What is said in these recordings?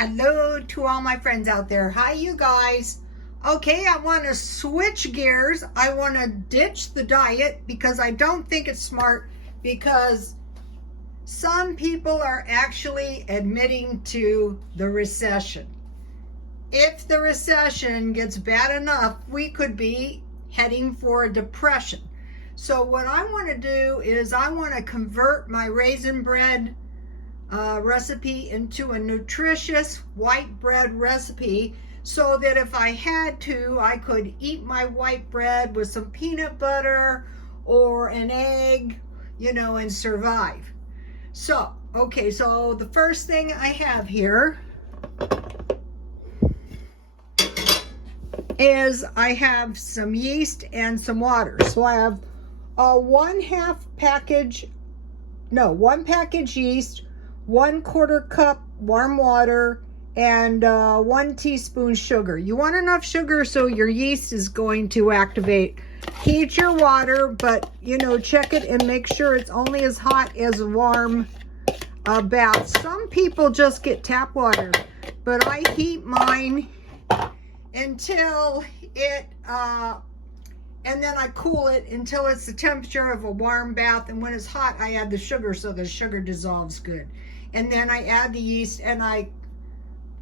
Hello to all my friends out there. Hi, you guys. Okay, I want to switch gears. I want to ditch the diet because I don't think it's smart, because some people are actually admitting to the recession. If the recession gets bad enough, we could be heading for a depression. So what I want to do is I want to convert my raisin bread recipe into a nutritious white bread recipe, so that if I had to, I could eat my white bread with some peanut butter or an egg, and survive. So, okay, so the first thing I have here is I have some yeast and some water. So I have one package yeast, 1/4 cup warm water, and 1 teaspoon sugar. You want enough sugar so your yeast is going to activate. Heat your water, but check it and make sure it's only as hot as a warm bath. Some people just get tap water, but I heat mine until it and then I cool it until it's the temperature of a warm bath, and when it's hot I add the sugar so the sugar dissolves good. And then I add the yeast, and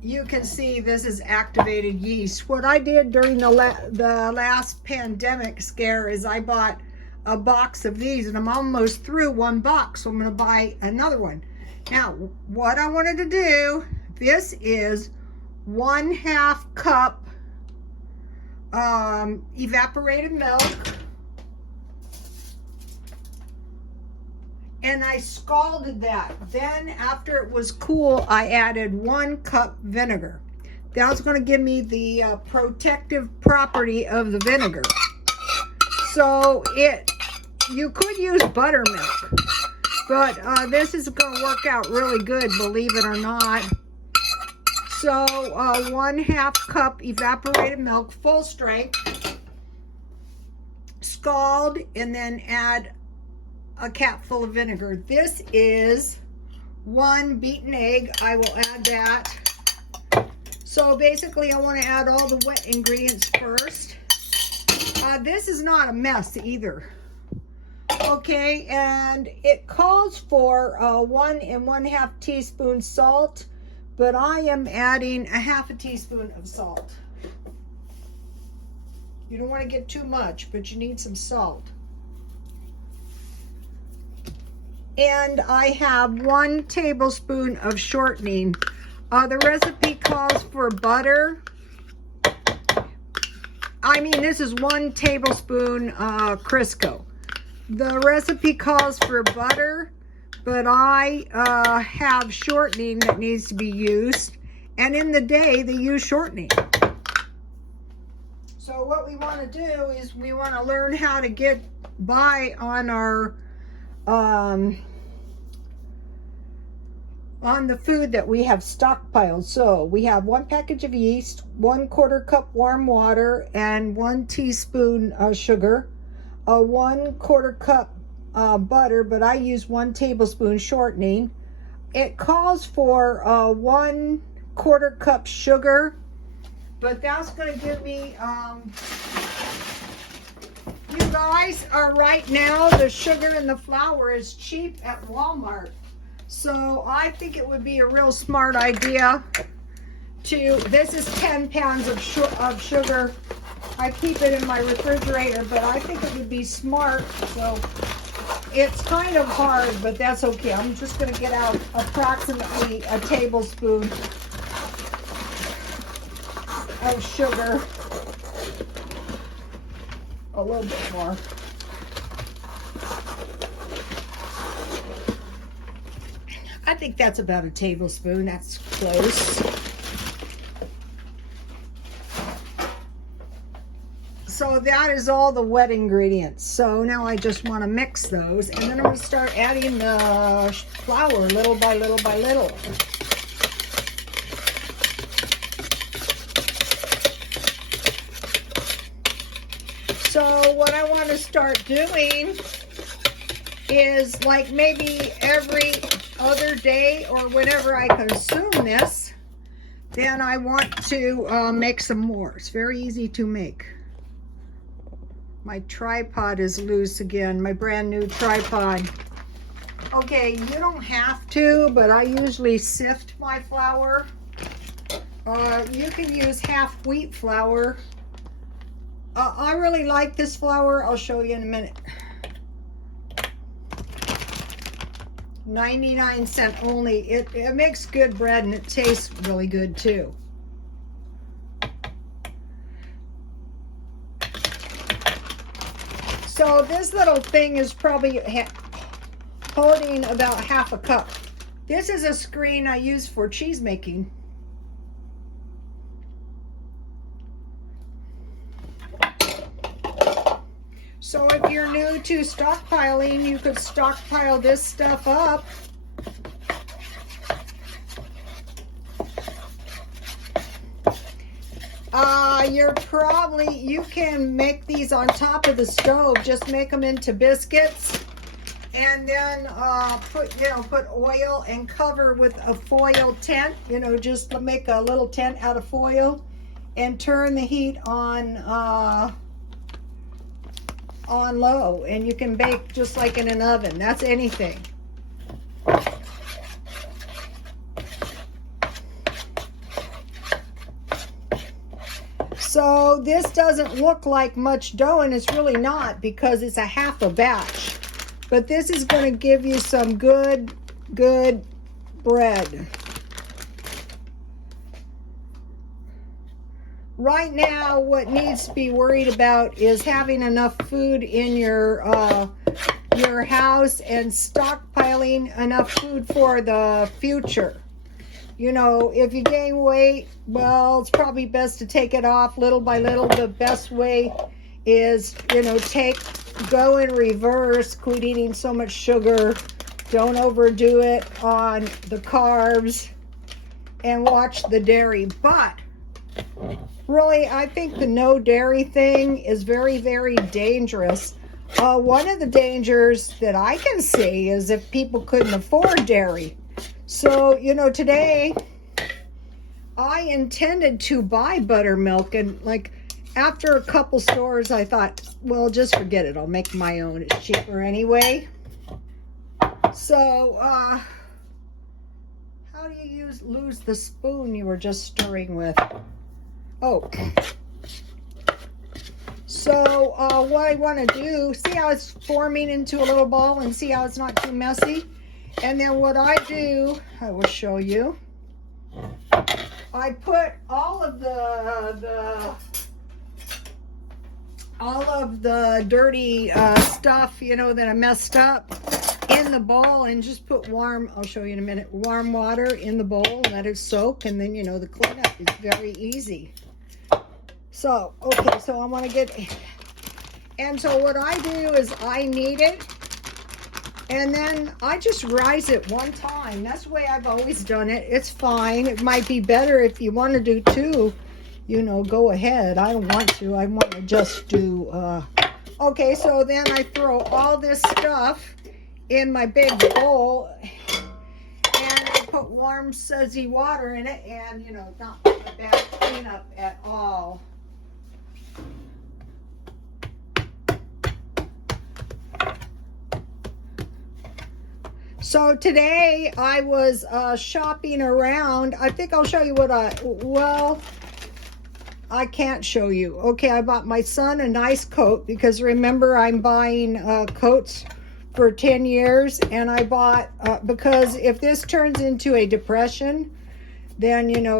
you can see this is activated yeast. What I did during the last pandemic scare is I bought a box of these, and I'm almost through one box, so I'm going to buy another one. Now, what I wanted to do, this is 1/2 cup evaporated milk, and I scalded that. Then after it was cool, I added 1 cup vinegar. That's going to give me the protective property of the vinegar. So you could use buttermilk, but this is going to work out really good, believe it or not. So 1/2 cup evaporated milk, full strength, scald, and then add a capful of vinegar. This is 1 beaten egg. I will add that. So basically I want to add all the wet ingredients first. This is not a mess either. Okay, and it calls for 1 1/2 teaspoon salt, but I am adding 1/2 teaspoon of salt. You don't want to get too much, but you need some salt. And I have 1 tablespoon of shortening. The recipe calls for butter. This is 1 tablespoon Crisco. The recipe calls for butter, but I have shortening that needs to be used. And in the day, they use shortening. So what we want to do is we want to learn how to get by on our on the food that we have stockpiled. So we have 1 package of yeast, 1/4 cup warm water, and 1 teaspoon sugar, 1/4 cup butter, but I use 1 tablespoon shortening. It calls for 1/4 cup sugar, but that's going to give me you guys, right now the sugar and the flour is cheap at Walmart. So I think it would be a real smart idea this is 10 pounds of sugar. I keep it in my refrigerator, but I think it would be smart. So it's kind of hard, but that's okay. I'm just going to get out approximately a tablespoon of sugar. A little bit more. I think that's about a tablespoon. That's close. So that is all the wet ingredients. So now I just want to mix those, and then I'm going to start adding the flour little by little by little. So what I want to start doing is, like, maybe every other day or whenever I consume this, then I want to make some more. It's very easy to make. My tripod is loose again, my brand new tripod. Okay, you don't have to, but I usually sift my flour. You can use half wheat flour. I really like this flour. I'll show you in a minute. 99 cents only. It makes good bread and it tastes really good too. So this little thing is probably holding about half a cup. This is a screen I use for cheese making. So if you're new to stockpiling, you could stockpile this stuff up. You can make these on top of the stove. Just make them into biscuits, and then put oil and cover with a foil tent. Just make a little tent out of foil, and turn the heat on low, and you can bake just like in an oven. That's anything. So this doesn't look like much dough, and it's really not because it's a half a batch. But this is going to give you some good bread. Right now, what needs to be worried about is having enough food in your house and stockpiling enough food for the future. If you gain weight, well, it's probably best to take it off little by little. The best way is, go in reverse, quit eating so much sugar, don't overdo it on the carbs, and watch the dairy. But really, I think the no dairy thing is very, very dangerous. One of the dangers that I can see is if people couldn't afford dairy. So, today I intended to buy buttermilk, and after a couple stores, I thought, well, just forget it. I'll make my own. It's cheaper anyway. So, how do you lose the spoon you were just stirring with? Oh. So, what I want to do, see how it's forming into a little ball, and see how it's not too messy? And then what I do, I will show you. I put all of the dirty stuff, that I messed up in the bowl, and just put warm, I'll show you in a minute, warm water in the bowl, let it soak, and then, the cleanup is very easy. So, okay, so I want to get, and so what I do is I knead it, and then I just rise it one time. That's the way I've always done it. It's fine. It might be better if you want to do two, go ahead. I don't want to. I want to just do, okay, so then I throw all this stuff in my big bowl, and I put warm, sudsy water in it, and, not a bad cleanup at all. So today I was shopping around. I think I'll show you what I can't show you. Okay, I bought my son a nice coat, because remember, I'm buying coats for 10 years, and I bought, because if this turns into a depression, then, there's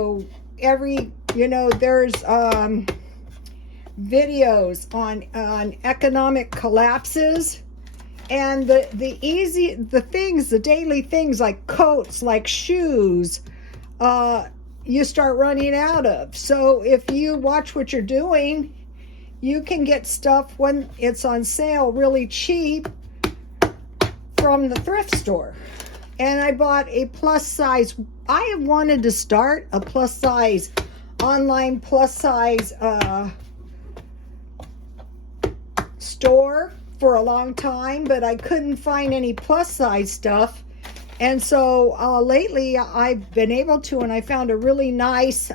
videos on economic collapses. And the daily things like coats, like shoes, you start running out of. So if you watch what you're doing, you can get stuff when it's on sale really cheap from the thrift store. And I bought a plus size. I have wanted to start a plus size, online plus size store for a long time, but I couldn't find any plus size stuff. And so lately I've been able to, and I found a really nice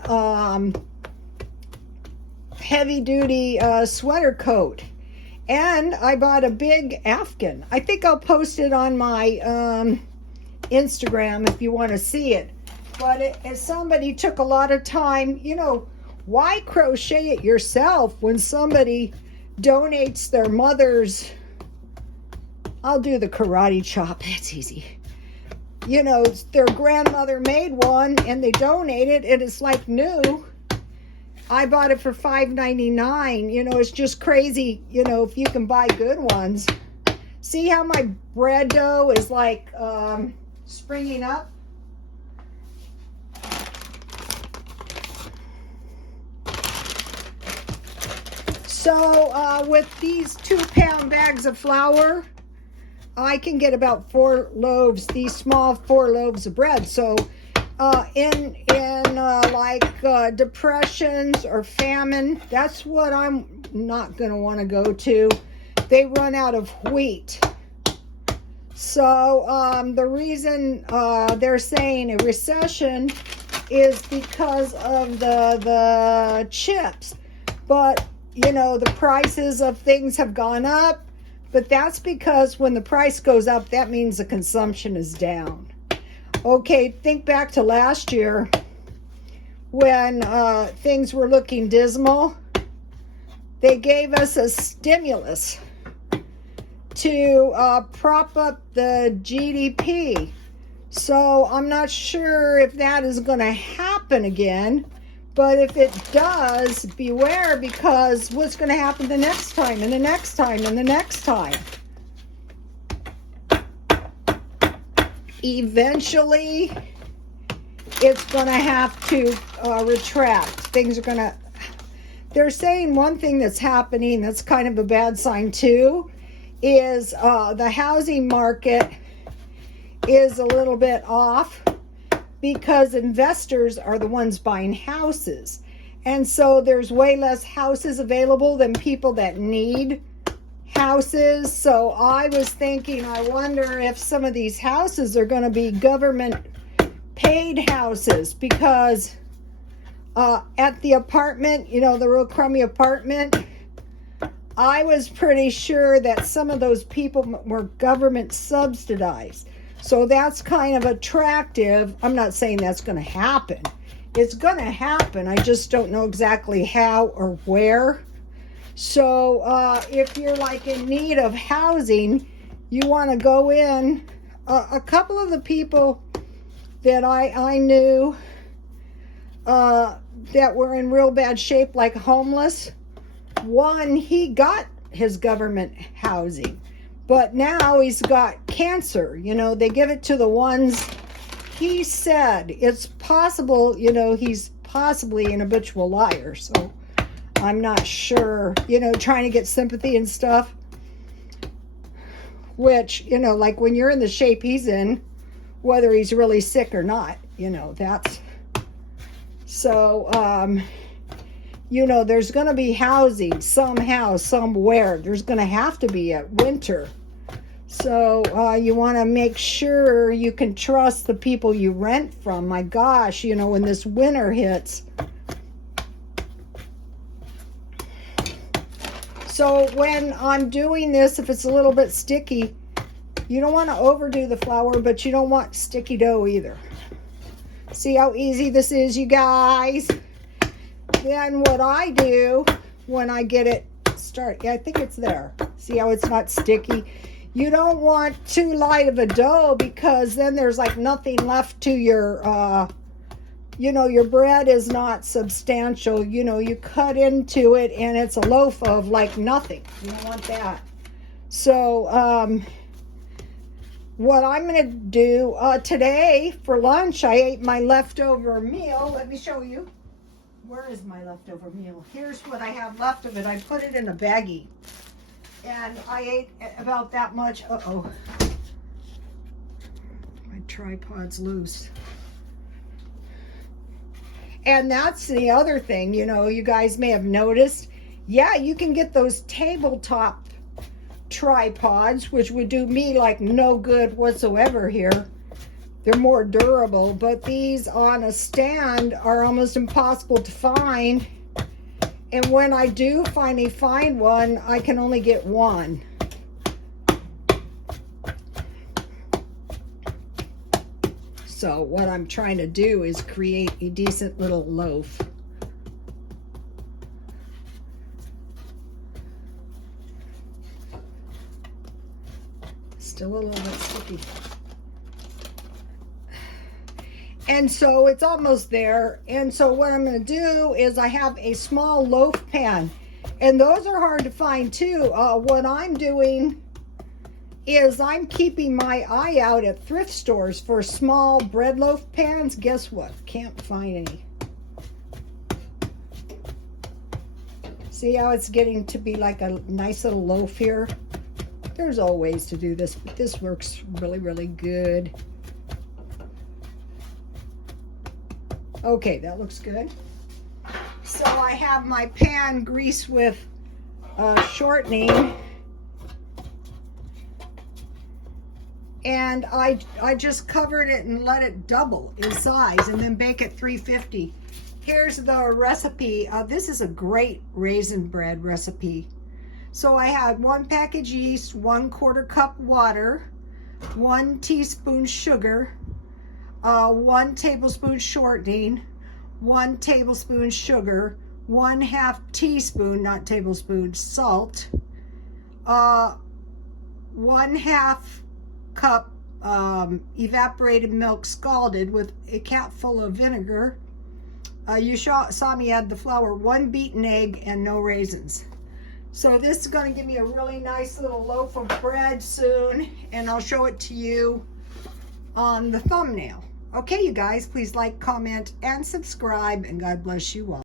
heavy duty sweater coat. And I bought a big Afghan. I think I'll post it on my Instagram if you want to see it. But somebody took a lot of time, why crochet it yourself when somebody donates their mother's, I'll do the karate chop, that's easy. Their grandmother made one and they donated and it's like new. I bought it for $5.99. It's just crazy, if you can buy good ones. See how my bread dough is like springing up? So with these 2-pound bags of flour, I can get about 4 loaves, these small 4 loaves of bread. So in depressions or famine, that's what I'm not going to want to go to. They run out of wheat. So the reason they're saying a recession is because of the chips. But, the prices of things have gone up. But that's because when the price goes up, that means the consumption is down. Okay, think back to last year when things were looking dismal. They gave us a stimulus to prop up the GDP. So I'm not sure if that is going to happen again. But if it does, beware, because what's going to happen the next time and the next time and the next time? Eventually, it's going to have to retract. Things are going to... They're saying one thing that's happening that's kind of a bad sign too is the housing market is a little bit off because investors are the ones buying houses. And so there's way less houses available than people that need houses. So I was thinking, I wonder if some of these houses are going to be government paid houses, because at the apartment, the real crummy apartment, I was pretty sure that some of those people were government subsidized. So that's kind of attractive. I'm not saying that's going to happen. It's going to happen. I just don't know exactly how or where. So if you're like in need of housing, you want to go in. A couple of the people that I knew that were in real bad shape, like homeless, one, he got his government housing. But now he's got cancer. They give it to the ones. He said it's possible, he's possibly an habitual liar. So I'm not sure, trying to get sympathy and stuff. Which, like when you're in the shape he's in, whether he's really sick or not, that's... So, there's going to be housing somehow, somewhere. There's going to have to be at winter. So you want to make sure you can trust the people you rent from. My gosh, when this winter hits. So when I'm doing this, if it's a little bit sticky, you don't want to overdo the flour, but you don't want sticky dough either. See how easy this is, you guys? Then what I do when I get it started, I think it's there. See how it's not sticky? You don't want too light of a dough, because then there's like nothing left to your, your bread is not substantial. You cut into it and it's a loaf of like nothing. You don't want that. So, what I'm going to do today for lunch, I ate my leftover meal. Let me show you. Where is my leftover meal? Here's what I have left of it. I put it in a baggie. And I ate about that much. Uh-oh. My tripod's loose. And that's the other thing, you guys may have noticed. Yeah, you can get those tabletop tripods, which would do me like no good whatsoever here. They're more durable, but these on a stand are almost impossible to find. And when I do finally find one, I can only get one. So what I'm trying to do is create a decent little loaf. Still a little bit sticky. And so it's almost there. And so what I'm going to do is I have a small loaf pan. And those are hard to find too. What I'm doing is I'm keeping my eye out at thrift stores for small bread loaf pans. Guess what? Can't find any. See how it's getting to be like a nice little loaf here? There's all ways to do this, but this works really, really good. Okay, that looks good. So I have my pan greased with shortening. And I just covered it and let it double in size and then bake at 350. Here's the recipe. This is a great raisin bread recipe. So I had 1 package yeast, 1/4 cup water, 1 teaspoon sugar, 1 tablespoon shortening, 1 tablespoon sugar, 1/2 teaspoon, not tablespoon, salt, 1/2 cup evaporated milk scalded with a capful of vinegar. You saw me add the flour, 1 beaten egg, and no raisins. So this is going to give me a really nice little loaf of bread soon, and I'll show it to you on the thumbnail. Okay, you guys, please like, comment, and subscribe, and God bless you all.